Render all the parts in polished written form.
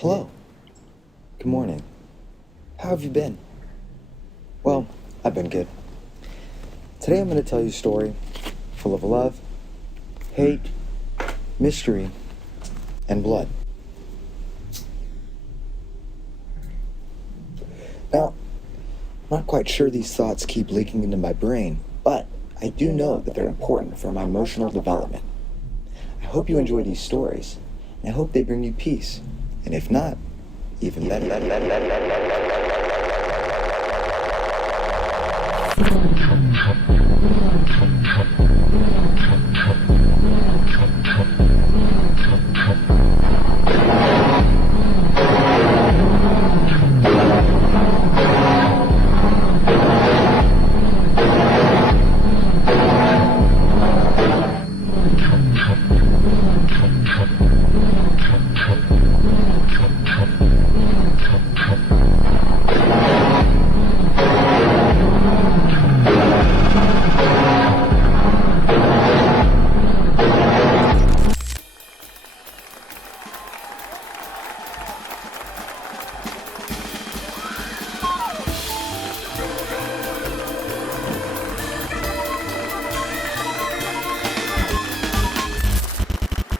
Hello. Good morning. How have you been? Well, I've been good. Today I'm going to tell you a story full of love, hate, mystery, and blood. Now, I'm not quite sure these thoughts keep leaking into my brain, but I do know that they're important for my emotional development. I hope you enjoy these stories, and I hope they bring you peace. And if not, even better.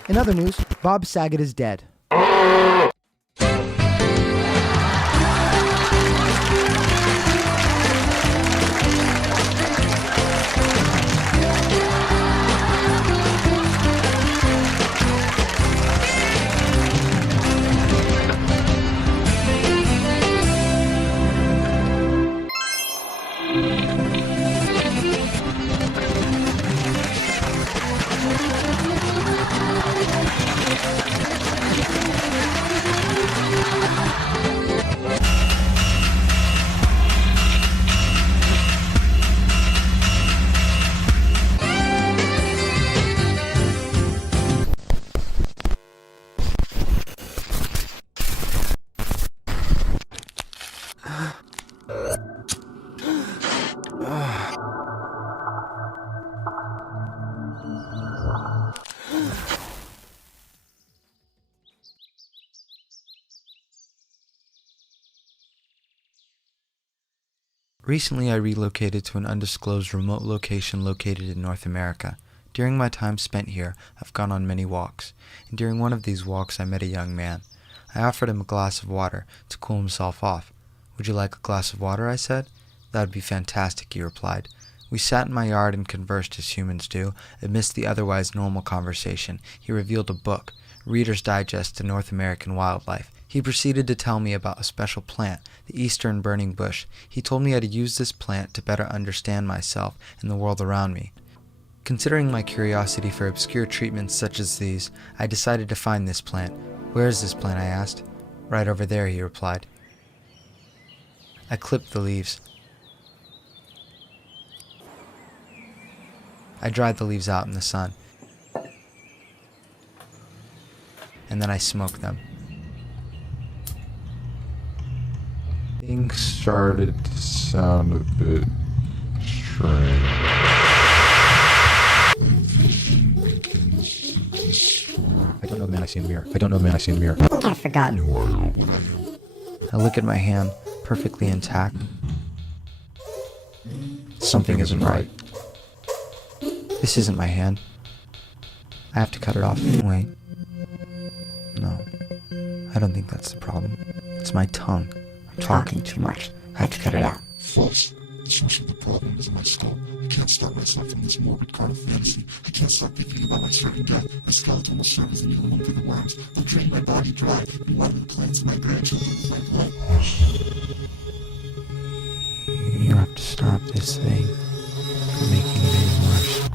In other news, Bob Saget is dead. Recently, I relocated to an undisclosed remote location located in North America. During my time spent here, I've gone on many walks, and during one of these walks I met a young man. I offered him a glass of water to cool himself off. "Would you like a glass of water?" I said. "That would be fantastic," he replied. We sat in my yard and conversed as humans do. Amidst the otherwise normal conversation, he revealed a book, Reader's Digest to North American Wildlife. He proceeded to tell me about a special plant, the eastern burning bush. He told me how to use this plant to better understand myself and the world around me. Considering my curiosity for obscure treatments such as these, I decided to find this plant. "Where is this plant?" I asked. "Right over there," he replied. I clipped the leaves. I dried the leaves out in the sun, and then I smoked them. Things started to sound a bit strange. I don't know the man I see in the mirror. I don't know the man I see in the mirror. I've forgotten. I look at my hand, perfectly intact. Something isn't right. This isn't my hand. I have to cut it off. Wait. No. I don't think that's the problem. It's my tongue. I'm talking too much. I have to cut it out. False. This wasn't the problem, it's my skull. I can't stop myself from this morbid kind of fantasy. I can't stop thinking about my certain death. My skeleton will serve as a new home for the worms. They'll drain my body dry and water the plants of my grandchildren with my blood. You have to stop this thing from making it any worse.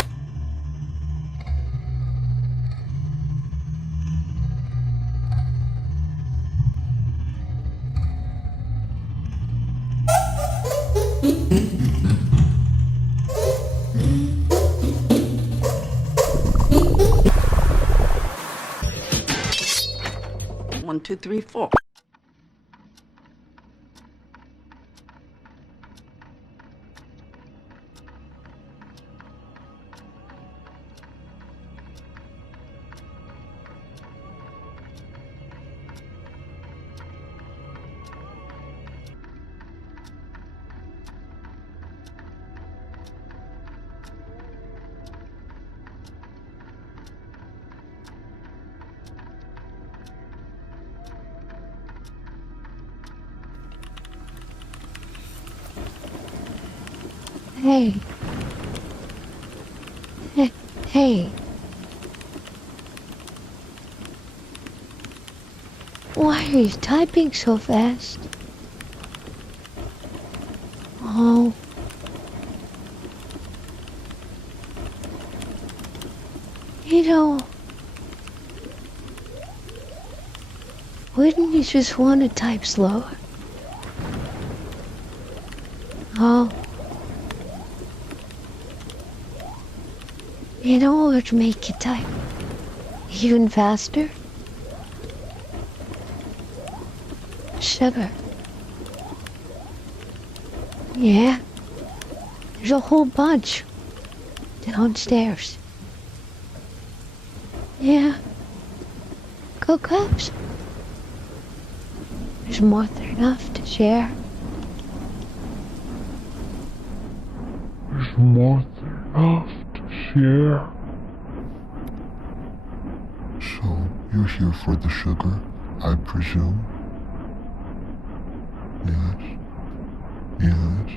One, two, three, four. Hey. Hey. Why are you typing so fast? Oh. You know, wouldn't you just want to type slower? Oh. You know what would make you type even faster? Sugar. Yeah. There's a whole bunch downstairs. Yeah. Go grab some. There's more than enough to share. There's more than enough to share. So, you're here for the sugar, I presume? Yes. Yes.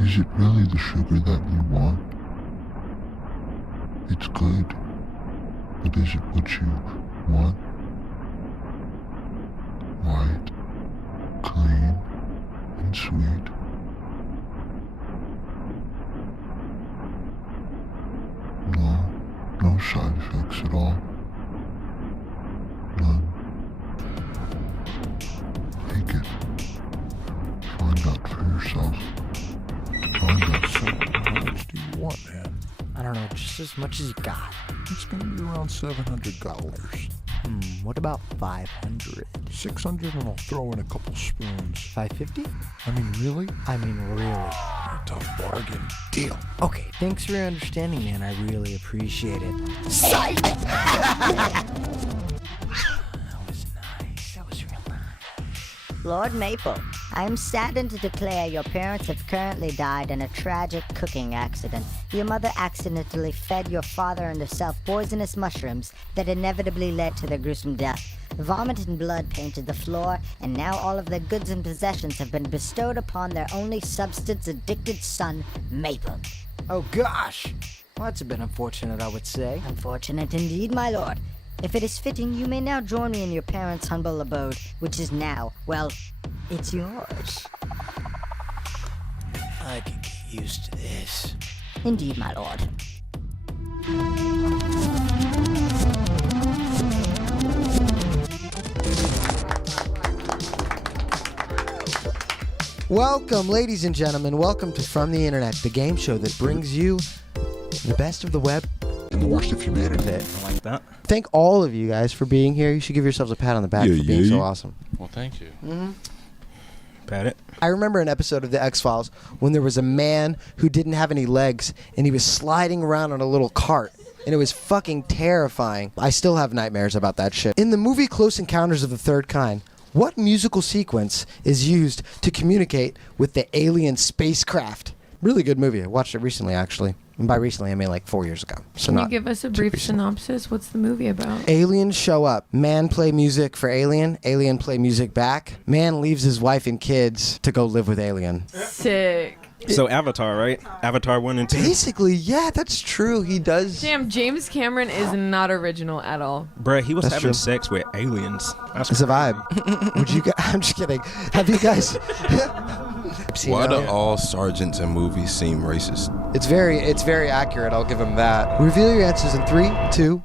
Is it really the sugar that you want? It's good, but is it what you want? White, clean, and sweet. No side effects at all. None. Take it. Find out for yourself. Find out. So, how much do you want, man? I don't know, just as much as you got. It's gonna be around $700. What about 500? 600 and I'll throw in a couple spoons. 550? I mean, really? I mean, really. A tough bargain. Deal. Okay, thanks for your understanding, man. I really appreciate it. That was nice. That was real nice. Lord Maple, I am saddened to declare your parents have currently died in a tragic cooking accident. Your mother accidentally fed your father and herself poisonous mushrooms that inevitably led to their gruesome death. Vomit and blood painted the floor, and now all of their goods and possessions have been bestowed upon their only substance-addicted son, Maple. Oh, gosh. Well, that's a bit unfortunate, I would say. Unfortunate indeed, my lord. If it is fitting, you may now join me in your parents' humble abode, which is now, well, it's yours. I can get used to this. Indeed, my lord. Welcome, ladies and gentlemen. Welcome to From the Internet, the game show that brings you the best of the web. And the worst of humanity. I like that. Thank all of you guys for being here. You should give yourselves a pat on the back for being so awesome. Well, thank you. Pat it. I remember an episode of The X-Files when there was a man who didn't have any legs and he was sliding around on a little cart. And it was fucking terrifying. I still have nightmares about that shit. In the movie Close Encounters of the Third Kind, what musical sequence is used to communicate with the alien spacecraft? Really good movie. I watched it recently, actually. And by recently, I mean like 4 years ago. So Can you not give us a too brief recent. synopsis? What's the movie about? Aliens show up. Man play music for alien. Alien play music back. Man leaves his wife and kids to go live with alien. Sick. So Avatar, right? Avatar 1 and 2. Basically, yeah, that's true. He does. Damn, James Cameron is not original at all. Bruh, he was That's having true. sex with aliens. That's It's a vibe. Would you guys? I'm just kidding. Have you guys? Why do all sergeants in movies seem racist? It's very accurate. I'll give him that. Reveal your answers in 3, 2.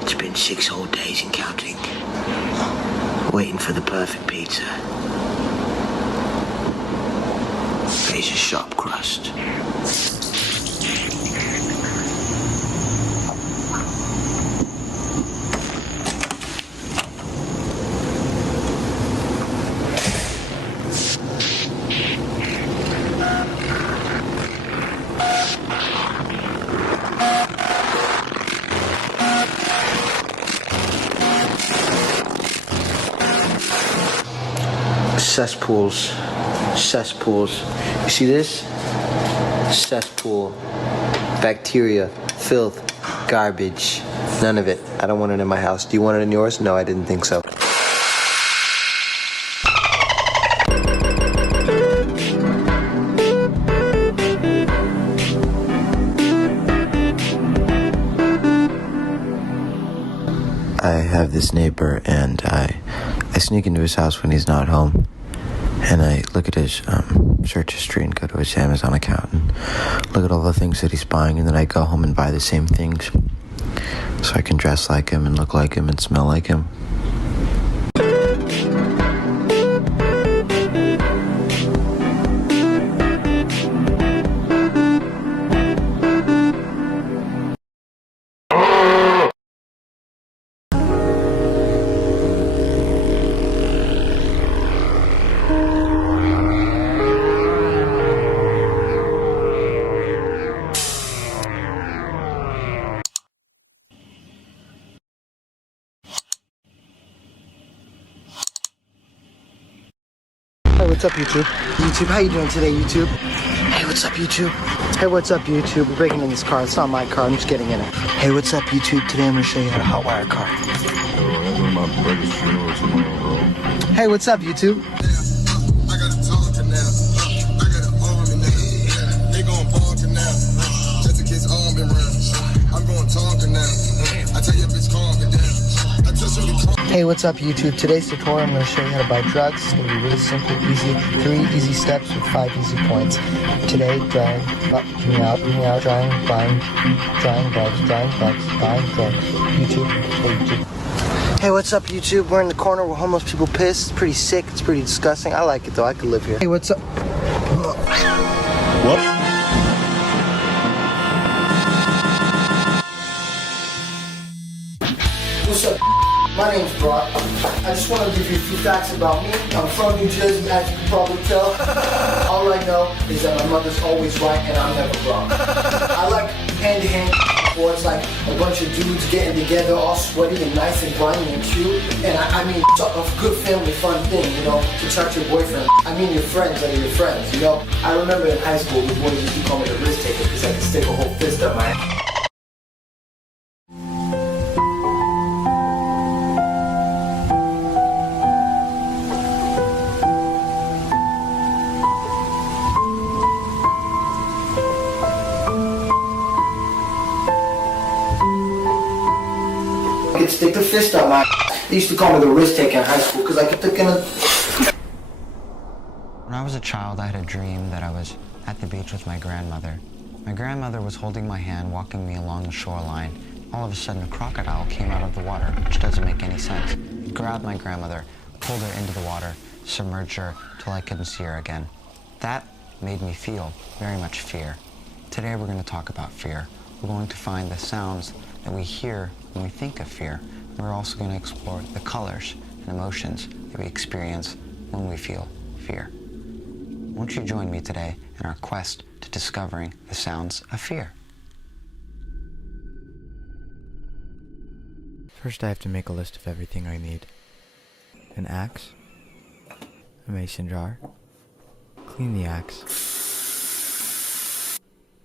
It's been 6 whole days and counting. Waiting for the perfect pizza. Razor sharp crust. Cesspools. Cesspools. You see this? Cesspool. Bacteria. Filth. Garbage. None of it. I don't want it in my house. Do you want it in yours? No, I didn't think so. I have this neighbor, and I sneak into his house when he's not home, and I look at his search history and go to his Amazon account and look at all the things that he's buying, and then I go home and buy the same things so I can dress like him and look like him and smell like him. Hey, what's up, YouTube? YouTube, how you doing today, YouTube? Hey, what's up, YouTube? Hey, what's up, YouTube? We're breaking in this car. It's not my car. I'm just getting in it. Hey, what's up, YouTube? Today I'm gonna show you how to hotwire a car. Hey, what's up, YouTube? Hey, what's up, YouTube? Today's tutorial, I'm going to show you how to buy drugs. It's going to be really simple, easy. 3 easy steps with 5 easy points. Today, drying, drying, buying, drying bugs, buying drugs. YouTube, hey, YouTube. Hey, what's up, YouTube? We're in the corner where homeless people piss. It's pretty sick. It's pretty disgusting. I like it, though. I could live here. Hey, what's up? What? What's up? My name's Brock. I just want to give you a few facts about me. I'm from New Jersey, as you can probably tell. All I know is that my mother's always right and I'm never wrong. I like hand-to-hand sports, like a bunch of dudes getting together all sweaty and nice and grimy and cute. And I mean, it's a good family fun thing, you know, to touch your boyfriend. I mean your friends are your friends, you know. I remember in high school, the boys used to call me the risk taker because I could stick a whole fist up my ass. Stick the fist up my ass. They used to call me the risk taker in high school because I kept taking a... When I was a child, I had a dream that I was at the beach with my grandmother. My grandmother was holding my hand, walking me along the shoreline. All of a sudden, a crocodile came out of the water, which doesn't make any sense. It grabbed my grandmother, pulled her into the water, submerged her till I couldn't see her again. That made me feel very much fear. Today, we're going to talk about fear. We're going to find the sounds that we hear when we think of fear. We're also going to explore the colors and emotions that we experience when we feel fear. Won't you join me today in our quest to discovering the sounds of fear? First, I have to make a list of everything I need. An axe, a mason jar, clean the axe.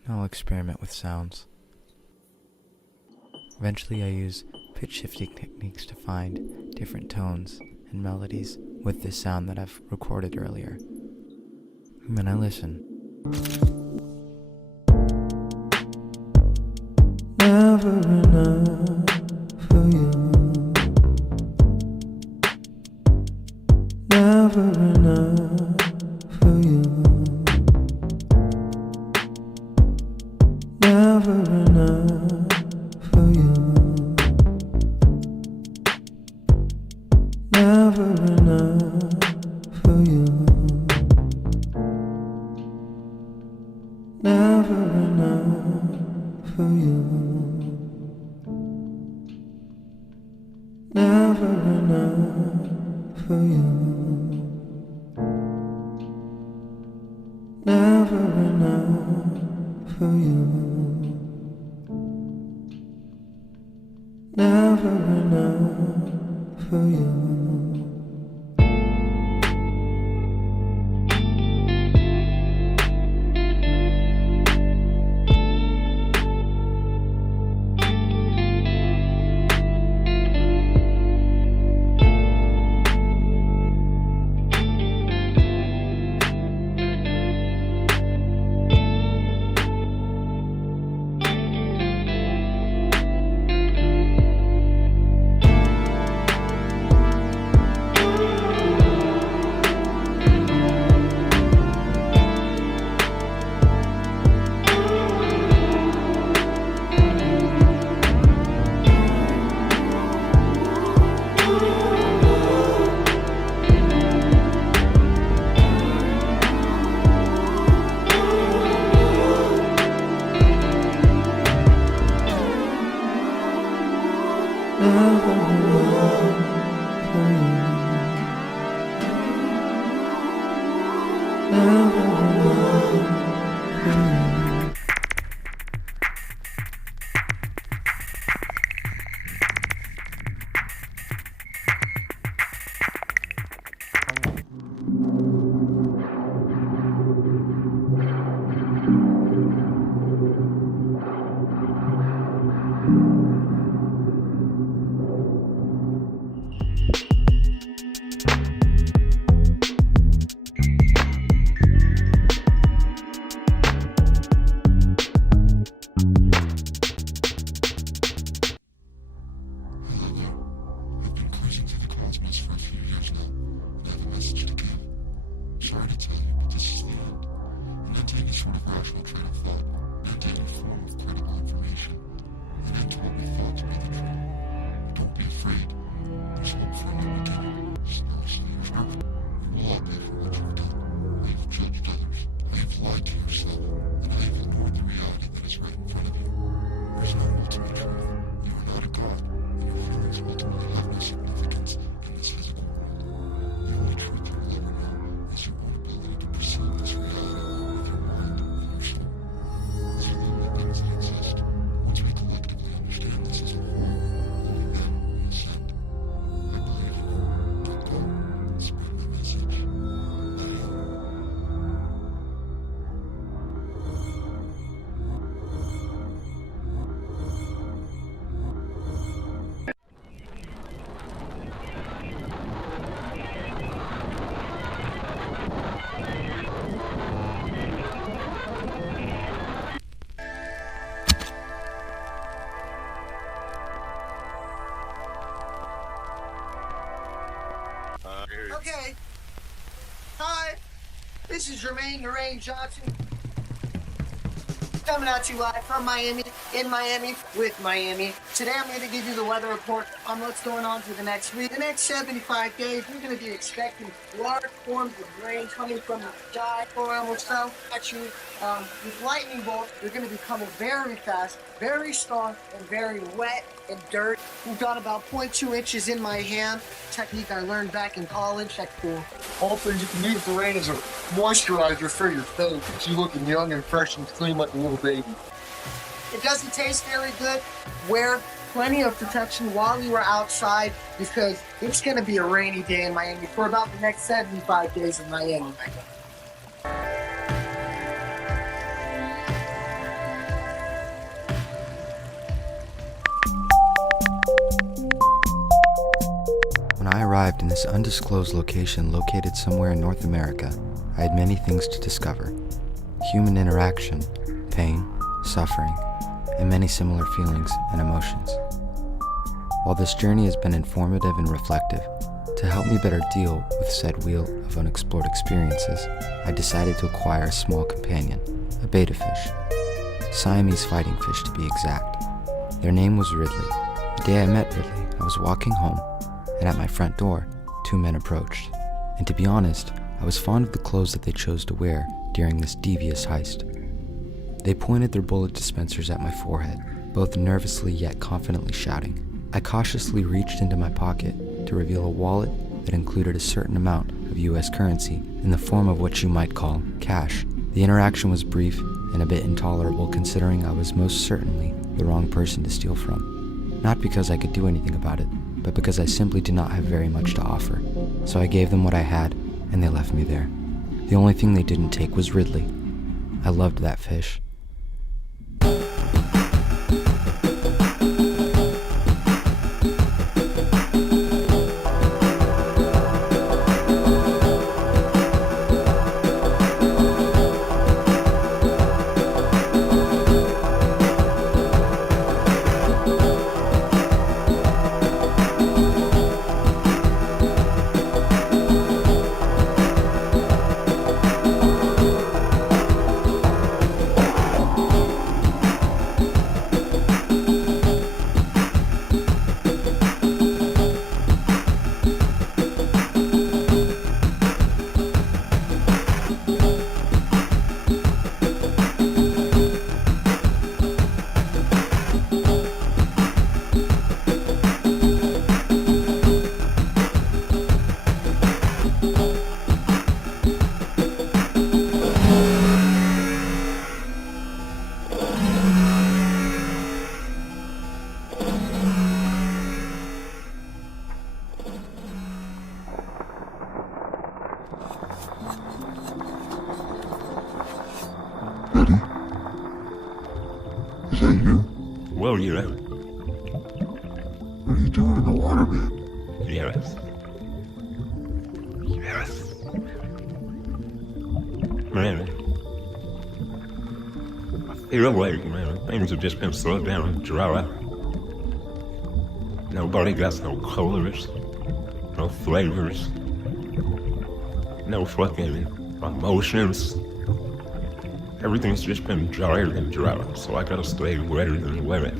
Now I'll experiment with sounds. Eventually I use pitch shifting techniques to find different tones and melodies with this sound that I've recorded earlier. And then I listen. Never enough for you. Never enough for you. Never enough for you. Never enough for you. Never enough for you. Never enough for you. Never enough for you. Never enough for you. Okay. Hi. This is Jermaine Lorraine Johnson. Coming at you live from Miami, in Miami, with Miami. Today I'm going to give you the weather report on what's going on for the next week. The next 75 days, we're going to be expecting large forms of rain coming from the sky or almost south at you. With lightning bolts, they're going to be coming very fast, very strong, and very wet and dirt. We've got about 0.2 inches in my hand. Technique I learned back in college. That's cool. Also, you can use the rain as a moisturizer for your face. Keeps you looking young and fresh and clean like a little baby. It doesn't taste very good. Wear plenty of protection while you are outside because it's going to be a rainy day in Miami for about the next 75 days in Miami. When I arrived in this undisclosed location located somewhere in North America, I had many things to discover. Human interaction, pain, suffering, and many similar feelings and emotions. While this journey has been informative and reflective, to help me better deal with said wheel of unexplored experiences, I decided to acquire a small companion, a betta fish. Siamese fighting fish to be exact. Their name was Ridley. The day I met Ridley, I was walking home, and at my front door, two men approached. And to be honest, I was fond of the clothes that they chose to wear during this devious heist. They pointed their bullet dispensers at my forehead, both nervously yet confidently shouting. I cautiously reached into my pocket to reveal a wallet that included a certain amount of US currency in the form of what you might call cash. The interaction was brief and a bit intolerable considering I was most certainly the wrong person to steal from. Not because I could do anything about it, but because I simply did not have very much to offer. So I gave them what I had, and they left me there. The only thing they didn't take was Ridley. I loved that fish. Eddie? Is that you? Well, yeah. What are you doing in the water, man? Yes. Yes. Man, I feel like, man, things have just been slowed down and dry. Nobody got no colors, no flavors, no fucking emotions. Everything's just been drier and drier, so I gotta stay wetter than wet.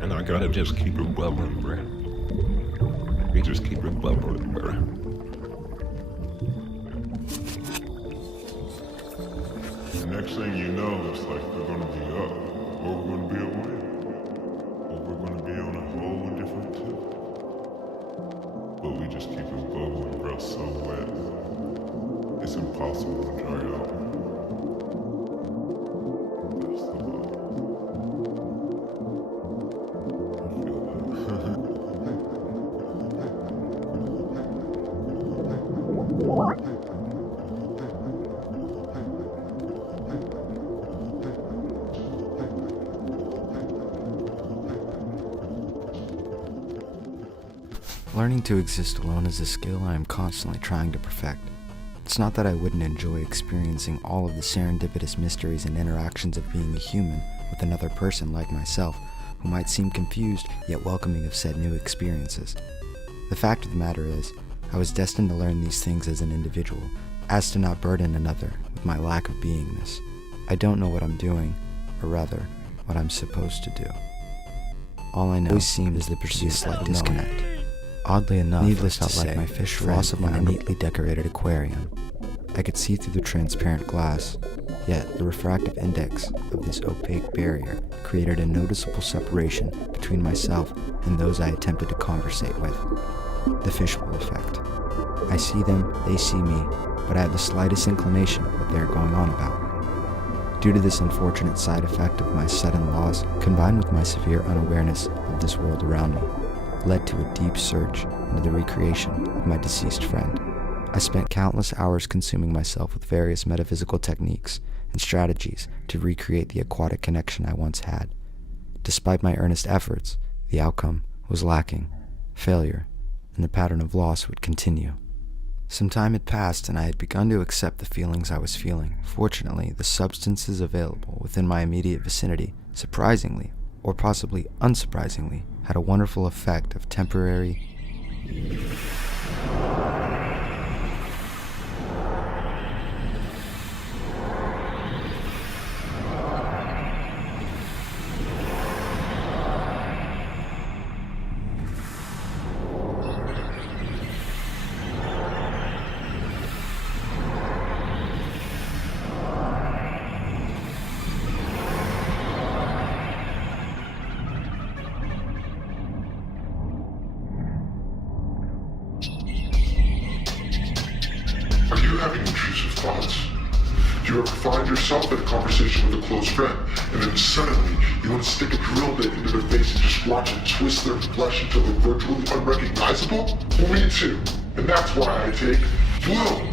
And I gotta just keep it bubbling, bro. We just keep it bubbling, bro. The next thing you know, it's like we're gonna be up, or we're gonna be away, or we're gonna be on a whole different tip. But we just keep it bubbling, bro, so wet. It's impossible to dry it out. That's the bubble. Learning to exist alone is a skill I am constantly trying to perfect. It's not that I wouldn't enjoy experiencing all of the serendipitous mysteries and interactions of being a human with another person like myself, who might seem confused yet welcoming of said new experiences. The fact of the matter is, I was destined to learn these things as an individual, as to not burden another with my lack of beingness. I don't know what I'm doing, or rather, what I'm supposed to do. All I know is there to be a slight disconnect. Oddly enough, needless to say, like my fish loss of my neatly decorated aquarium. I could see through the transparent glass, yet the refractive index of this opaque barrier created a noticeable separation between myself and those I attempted to conversate with. The fishbowl effect. I see them, they see me, but I have the slightest inclination what they are going on about. Due to this unfortunate side effect of my sudden loss, combined with my severe unawareness of this world around me, led to a deep search into the recreation of my deceased friend. I spent countless hours consuming myself with various metaphysical techniques and strategies to recreate the aquatic connection I once had. Despite my earnest efforts, the outcome was lacking, failure, and the pattern of loss would continue. Some time had passed and I had begun to accept the feelings I was feeling. Fortunately, the substances available within my immediate vicinity, surprisingly, or possibly unsurprisingly, had a wonderful effect of temporary Are you having intrusive thoughts? Do you ever find yourself in a conversation with a close friend, and then suddenly you want to stick a drill bit into their face and just watch them twist their flesh until they're virtually unrecognizable? Well, me too. And that's why I take Welp,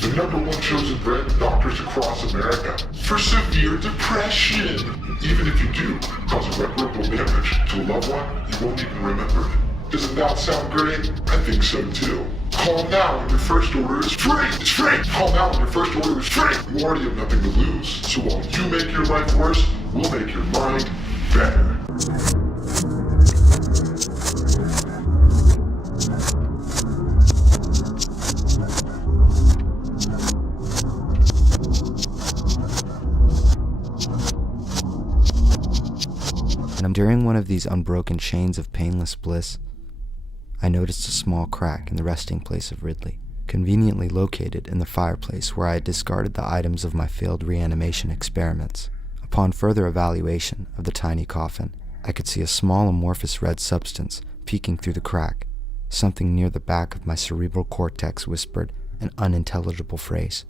the #1 chosen brand of doctors across America for severe depression. Even if you do cause irreparable damage to a loved one, you won't even remember it. Doesn't that sound great? I think so too. Call now when your first order is free. It's free. Call now when your first order is free. You already have nothing to lose. So while you make your life worse, we'll make your mind better. And during one of these unbroken chains of painless bliss, I noticed a small crack in the resting place of Ridley, conveniently located in the fireplace where I had discarded the items of my failed reanimation experiments. Upon further evaluation of the tiny coffin, I could see a small amorphous red substance peeking through the crack. Something near the back of my cerebral cortex whispered an unintelligible phrase.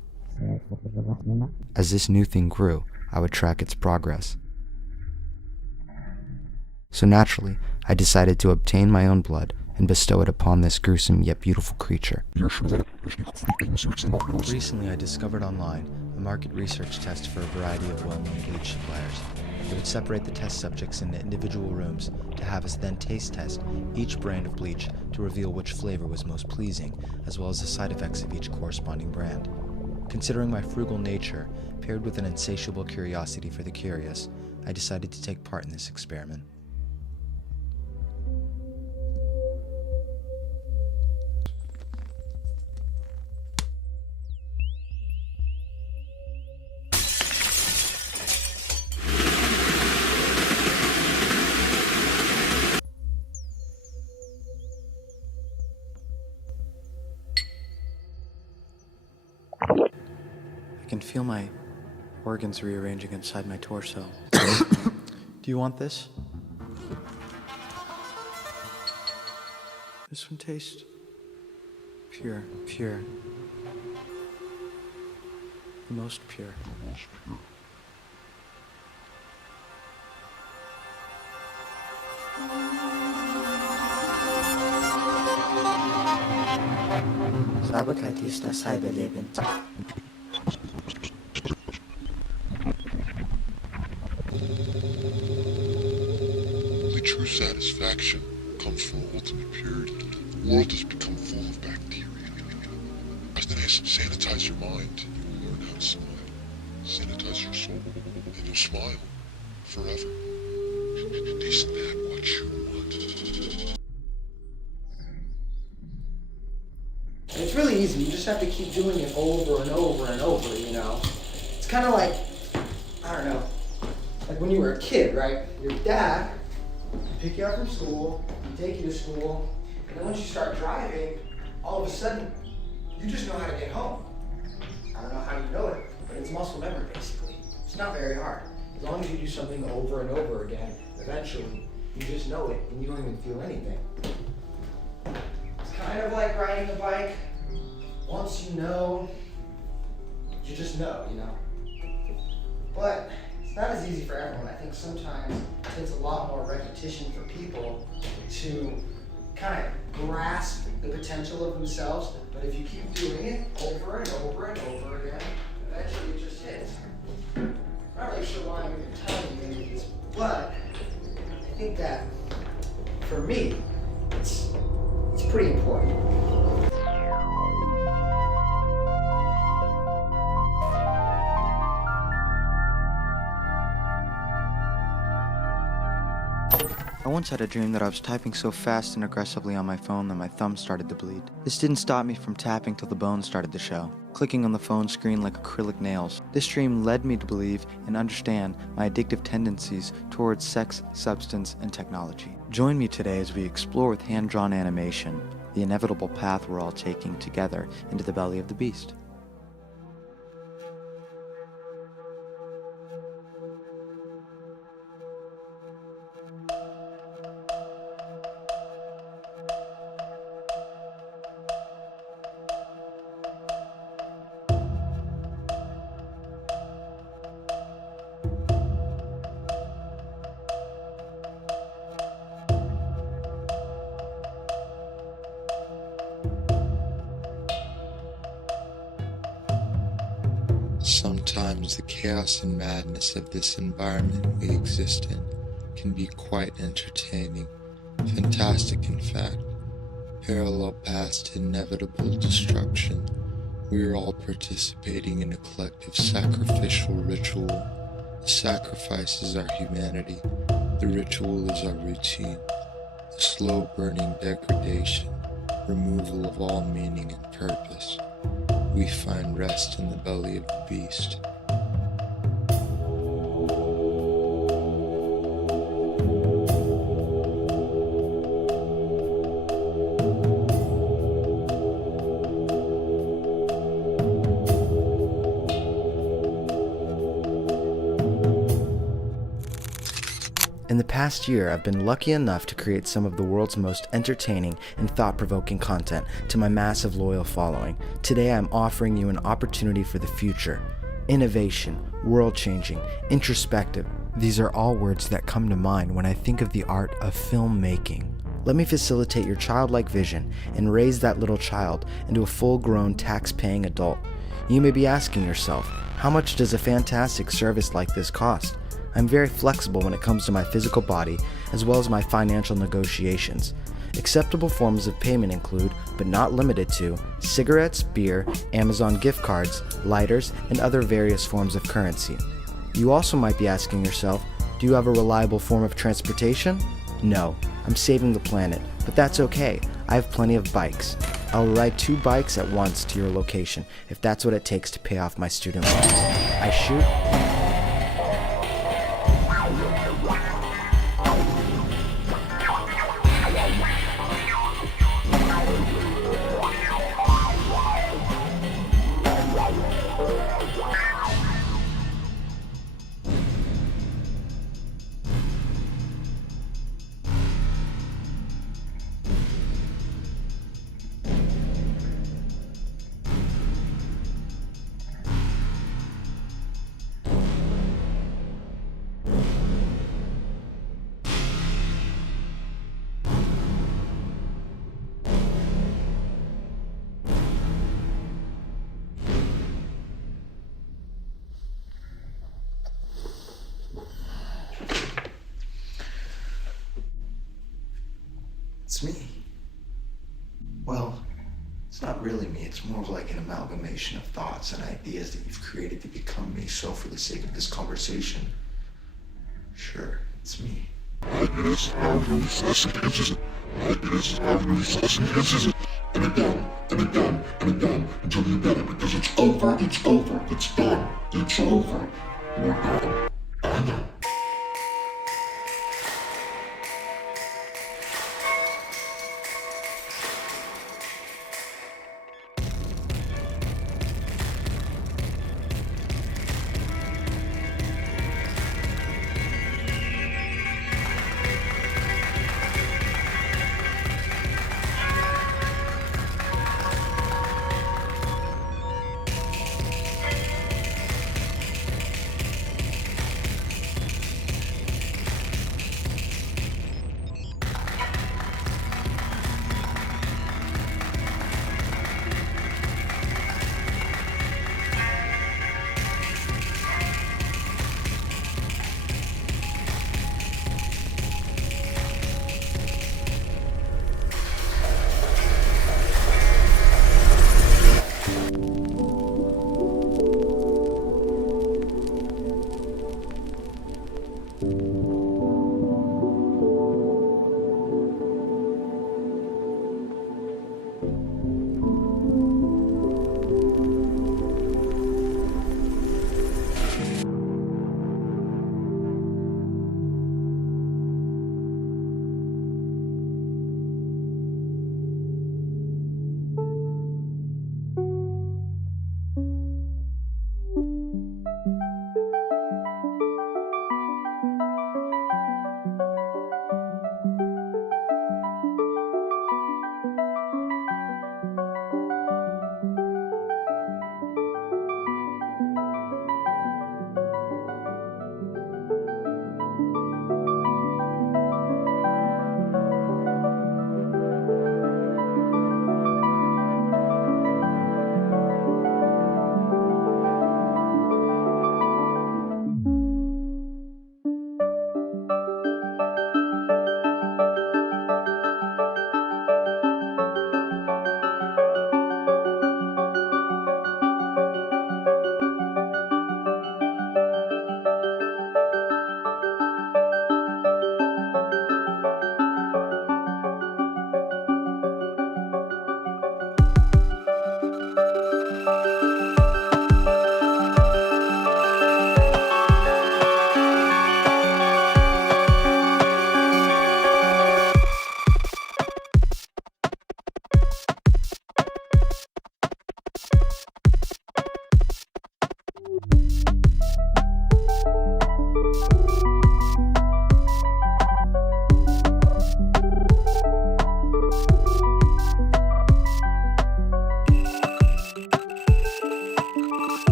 As this new thing grew, I would track its progress. So naturally, I decided to obtain my own blood and bestow it upon this gruesome yet beautiful creature. Recently, I discovered online a market research test for a variety of well-known bleach suppliers. It would separate the test subjects into individual rooms to have us then taste test each brand of bleach to reveal which flavor was most pleasing, as well as the side effects of each corresponding brand. Considering my frugal nature, paired with an insatiable curiosity for the curious, I decided to take part in this experiment. I can feel my organs rearranging inside my torso. Do you want this? This one tastes pure. The most pure. Sabakati ist das halbe Leben. Only true satisfaction comes from ultimate purity. The world has become full of bacteria. As the nation, sanitize your mind, you will learn how to smile. Sanitize your soul, and you'll smile forever. Isn't that what you want? It's really easy. You just have to keep doing it over and over and over, you know? It's kind of like, I don't know, like when you were a kid, right? Your dad would pick you up from school, he'd take you to school, and then once you start driving, all of a sudden, you just know how to get home. I don't know how you know it, but it's muscle memory, basically. It's not very hard. As long as you do something over and over again, eventually, you just know it, and you don't even feel anything. It's kind of like riding a bike. Once you know, you just know, you know? But it's not as easy for everyone. I think sometimes it takes a lot more repetition for people to kind of grasp the potential of themselves. But if you keep doing it over and over and over again, eventually it just hits. I'm not really sure why I'm even telling you any of this, but I think that for me, it's pretty important. I once had a dream that I was typing so fast and aggressively on my phone that my thumb started to bleed. This didn't stop me from tapping till the bones started to show, clicking on the phone screen like acrylic nails. This dream led me to believe and understand my addictive tendencies towards sex, substance, and technology. Join me today as we explore with hand-drawn animation the inevitable path we're all taking together into the belly of the beast. Sometimes the chaos and madness of this environment we exist in can be quite entertaining, fantastic in fact, parallel paths to inevitable destruction. We are all participating in a collective sacrificial ritual. The sacrifice is our humanity, the ritual is our routine, a slow burning degradation, removal of all meaning and purpose. We find rest in the belly of the beast. In the past year, I've been lucky enough to create some of the world's most entertaining and thought-provoking content to my massive loyal following. Today, I'm offering you an opportunity for the future. Innovation, world-changing, introspective. These are all words that come to mind when I think of the art of filmmaking. Let me facilitate your childlike vision and raise that little child into a full-grown, tax-paying adult. You may be asking yourself, how much does a fantastic service like this cost? I'm very flexible when it comes to my physical body as well as my financial negotiations. Acceptable forms of payment include, but not limited to, cigarettes, beer, Amazon gift cards, lighters, and other various forms of currency. You also might be asking yourself, do you have a reliable form of transportation? No, I'm saving the planet, but that's okay. I have plenty of bikes. I'll ride 2 bikes at once to your location if that's what it takes to pay off my student loans. I shoot. It's me. Well, it's not really me. It's more of like an amalgamation of thoughts and ideas that you've created to become me. So for the sake of this conversation, sure, it's me. And again, and again, and again, until you get it, because it's over, it's done, it's over. We're done. I know.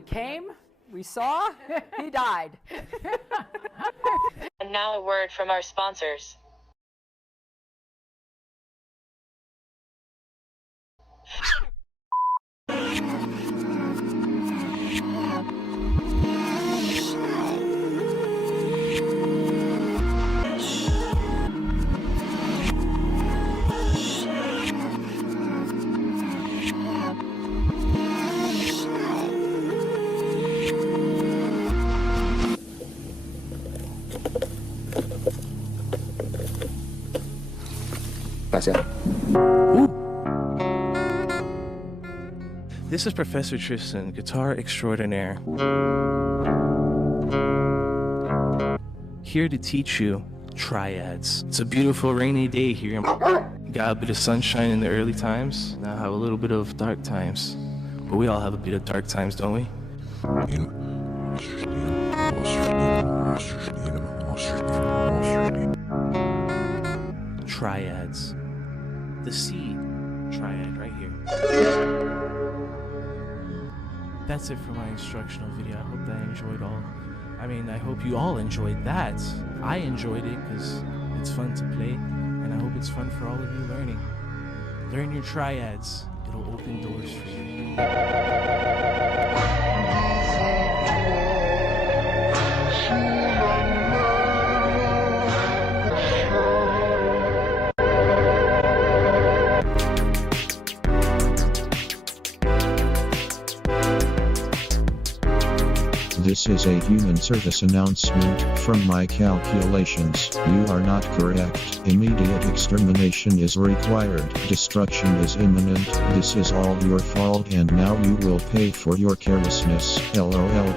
We came, we saw, he died. And now a word from our sponsors. Gracias. This is Professor Tristan, guitar extraordinaire. Here to teach you triads. It's a beautiful rainy day here. Got a bit of sunshine in the early times. Now have a little bit of dark times. But we all have a bit of dark times, don't we? Triads. The C triad right here. That's it for my instructional video. I hope that I hope you all enjoyed that. I enjoyed it because it's fun to play, and I hope it's fun for all of you learning. Learn your triads. It'll open doors for you. This is a human service announcement. From my calculations, you are not correct. Immediate extermination is required. Destruction is imminent. This is all your fault, and now you will pay for your carelessness. LOL.